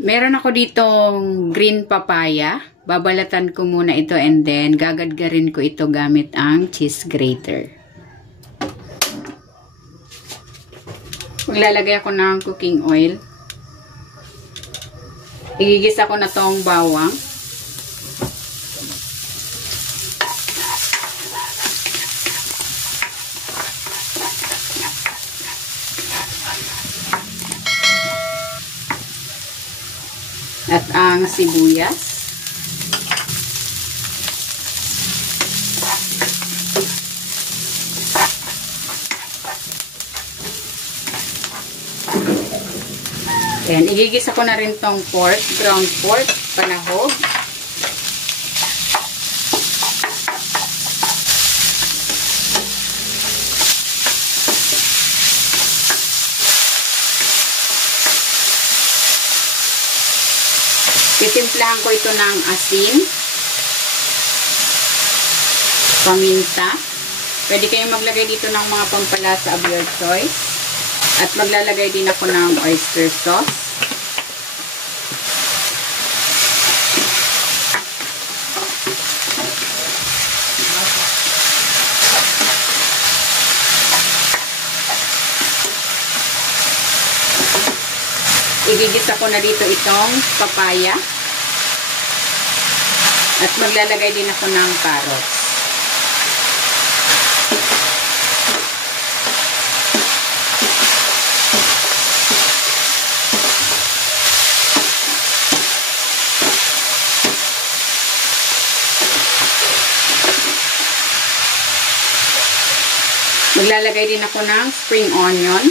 Meron ako ditong green papaya. Babalatan ko muna ito and then gagadgarin ko ito gamit ang cheese grater. Maglalagay ako ng cooking oil. Igigisa ko na tong bawang. At ang sibuyas. Ayan, igigisa ko na rin tong pork, ground pork, panahog. Titimplahan ko ito ng asin, paminta. Pwede kayong maglagay dito ng mga pampalasa of your choice. At maglalagay din ako ng oyster sauce. Igigisa ko na dito itong papaya. At maglalagay din ako ng carrots. Maglalagay din ako ng spring onion.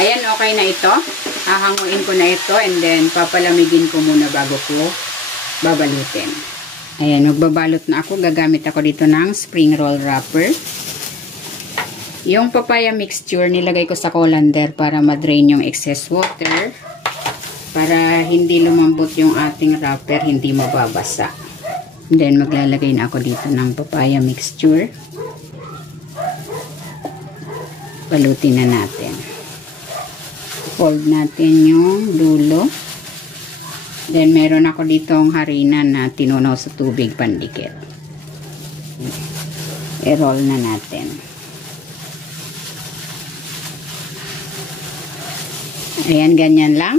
Ayan, okay na ito. Hahanguin ko na ito and then papalamigin ko muna bago ko babalutin. Ayan, magbabalot na ako. Gagamit ako dito ng spring roll wrapper. Yung papaya mixture, nilagay ko sa colander para ma-drain yung excess water. Para hindi lumambot yung ating wrapper, hindi mababasa. And then, maglalagay na ako dito ng papaya mixture. Balutin na natin. Fold natin yung dulo. Then, meron ako ditong harina na tinunaw sa tubig pandikit. I-roll na natin. Ayan, ganyan lang.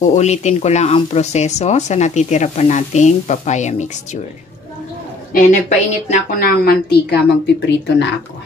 Uulitin ko lang ang proseso sa natitira pa nating papaya mixture. Nagpainit na ako ng mantika. Magpiprito na ako.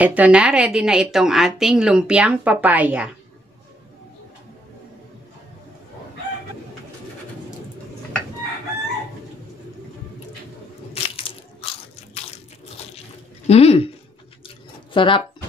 Ito na, ready na itong ating lumpiang papaya. Sarap.